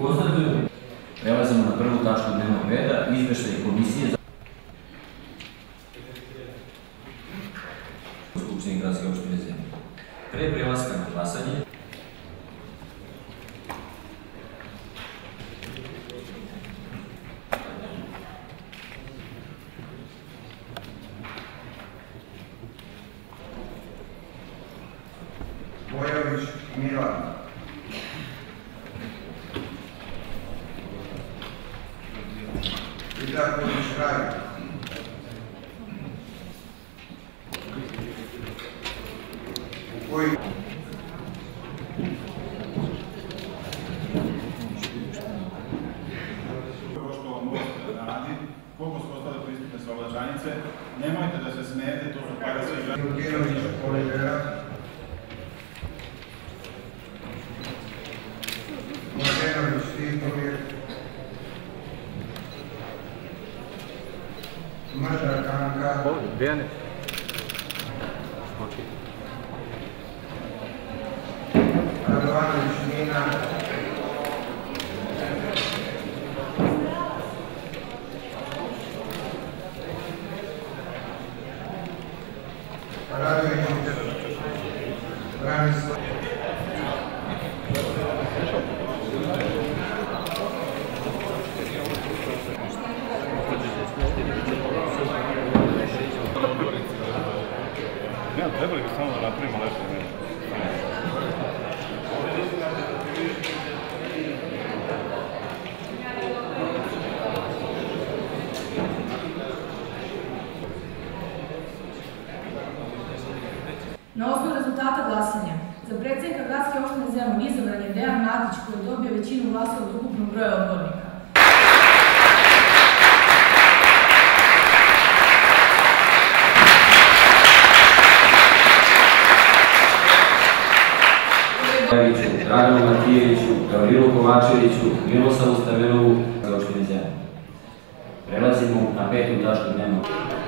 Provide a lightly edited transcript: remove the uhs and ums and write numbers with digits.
Konstatujem. Prelazimo na prvu tačku dnevnog reda, izveštaj komisije za Skupštine gradske opštine Zemun. Pre prelaska na glasanje, Bojović Milan, Vidaković Raj, Koji što možete da radi, koliko su ostale pristupne saobraćajnice, nemojte da se smijete, to su para sve žene. Jurginović Olivera, Mladenović Tihomir, Mržar Kanka, Radovanović Nina, Radović Branislav, Trebali bi samo da napravimo nešto vreme. Na osnovu rezultata glasanja, za predsjednika gradske opštine Zemun izabran je Dejan Matić koji je dobio većinu glasova od ukupnog broja odbornika. Draganu Matijeviću, Gavrilu Kovačeviću, Milosavu Stavenovu za opštine Zemun. Prelazimo na petu tačku dnevnog reda.